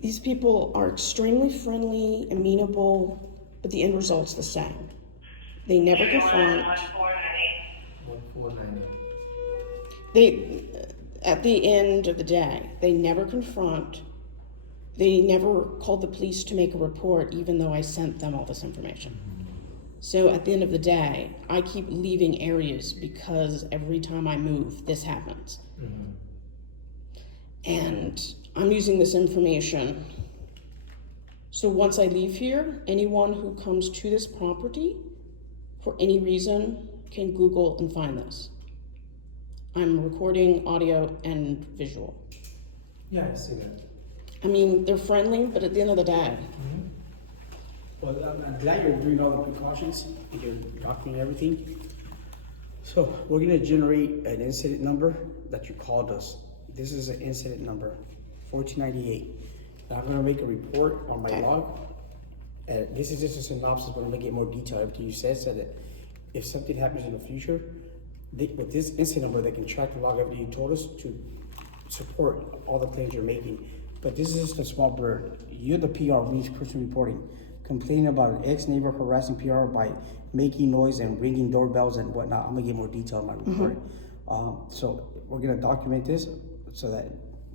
These people are extremely friendly, amenable, but the end result's the same. They never confront. 1490. They, at the end of the day, they never confront. They never called the police to make a report, even though I sent them all this information. So at the end of the day, I keep leaving areas because every time I move, this happens. Mm-hmm. And I'm using this information. So once I leave here, anyone who comes to this property for any reason can Google and find this. I'm recording audio and visual. Yeah, I see that. I mean, they're friendly, but at the end of the day. Mm-hmm. Well, I'm glad you're doing all the precautions, and you're documenting everything. So we're gonna generate an incident number that you called us. This is an incident number, 1498. I'm gonna make a report on my log. This is just a synopsis, but I'm gonna get more detail. Everything you said, so that if something happens in the future, with this incident number, they can track the log, everything you told us, to support all the claims you're making. But this is just a small blur. You're the PR, police person reporting, complaining about an ex-neighbor harassing PR by making noise and ringing doorbells and whatnot. I'm gonna get more detail on my report. So we're gonna document this so that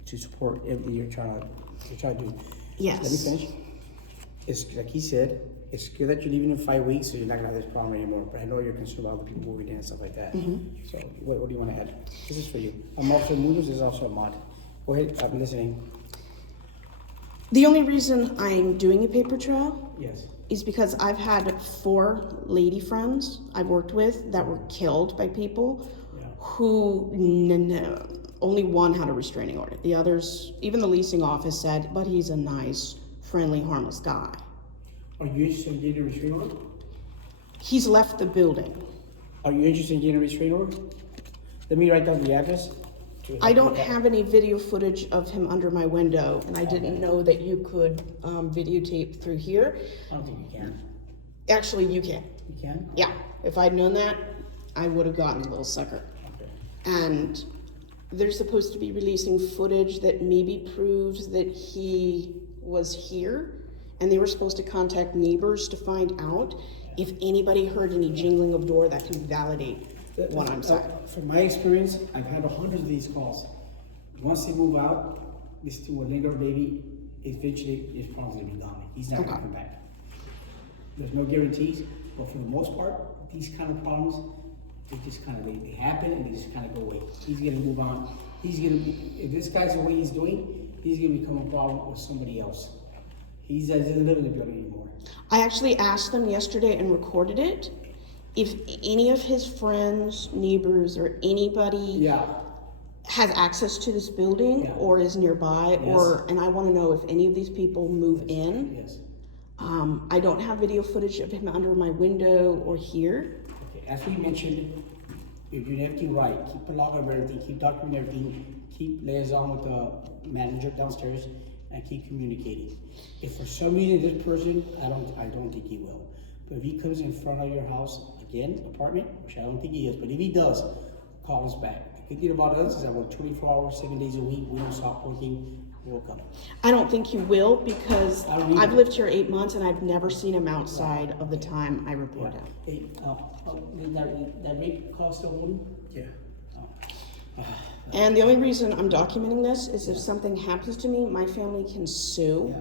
to support everything you're trying to do. Yes. Let me finish. It's like he said, it's good that you're leaving in 5 weeks, so you're not gonna have this problem anymore. But I know you're concerned about other people moving in and stuff like that. So what do you want to add? This is for you. I'm also Munoz is also a mod. Go ahead. I'm listening. The only reason I'm doing a paper trail Yes. is because I've had 4 lady friends I've worked with that were killed by people who only one had a restraining order. The others, even the leasing office said, but he's a nice, friendly, harmless guy. Are you interested in getting a restraining order? He's left the building. Are you interested in getting a restraining order? Let me write down the address. I don't have any video footage of him under my window, and I didn't know that you could videotape through here. I don't think you can. Actually, you can. You can? Yeah, if I'd known that, I would have gotten a little sucker. Okay. And they're supposed to be releasing footage that maybe proves that he was here, and they were supposed to contact neighbors to find out if anybody heard any jingling of door that can validate what I'm saying. From my experience, I've had hundreds of these calls. Once they move out, this thing will linger, baby. Eventually, his problem's gonna be gone. He's not gonna come back. There's no guarantees, but for the most part, these kind of problems, they just kind of they happen and they just kind of go away. He's gonna move on. He's gonna if this guy's the way he's doing, he's gonna become a problem with somebody else. He doesn't live in the building anymore. I actually asked them yesterday and recorded it. If any of his friends, neighbors, or anybody has access to this building or is nearby, and I want to know if any of these people move in. Yes. I don't have video footage of him under my window or here. Okay. As we mentioned, you're doing everything right. Keep a log of everything. Keep documenting everything. Keep liaison with the manager downstairs, and keep communicating. If for some reason this person, I don't think he will. But if he comes in front of your house again, apartment, which I don't think he is, but if he does, call us back. The good thing about us is that we're 24 hours, 7 days a week. We don't stop working. We'll come. I don't think he will because I don't either. I've lived here 8 months and I've never seen him outside of the time I report him. Hey, did that rape call still on? Yeah. And the only reason I'm documenting this is if something happens to me, my family can sue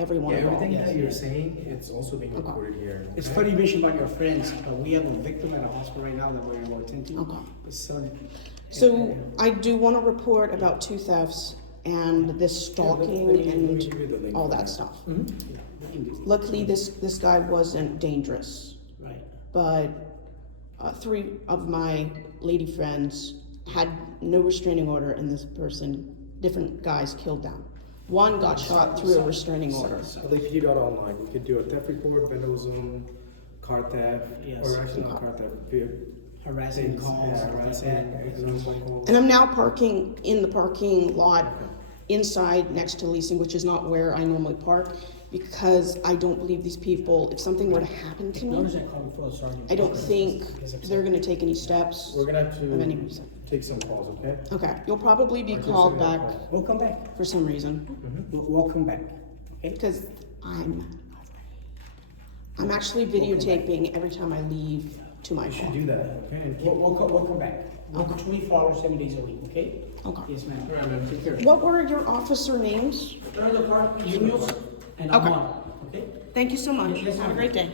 everyone Yeah, involved. everything that you're saying, it's also being recorded here. It's funny you mentioned about your friends, but we have a victim at a hospital right now that we're going to attend to. Okay. His son. So I do want to report about 2 thefts and this stalking let me give and you the link all for that that. stuff. Yeah, we can do Luckily, this guy wasn't dangerous, Right. but 3 of my lady friends had no restraining order, and this person, different guys, killed them. One got shot through a restraining order. LAPD.online. You could do a theft report, vandalism, car theft, or actually not car theft, Harassing calls. harassing. And I'm now parking in the parking lot inside next to leasing, which is not where I normally park, because I don't believe these people, if something were to happen to me, Notice that call before the sergeant. I don't think they're gonna take any steps We're gonna have of any to reason. take some calls, okay? Okay, you'll probably be just called send me a back call. We'll come back. for some reason, We'll come back. Okay? because I'm actually videotaping every time I leave to my You should car. do that, okay? And keep, We'll come back. We'll do 24 hours, 7 days a week, okay? Okay. Yes, ma'am. Take care. What were your officer names? Fernando Park, Juniors, and Okay. Amon, okay? Thank you so much. Yes, Have a ma'am. great day.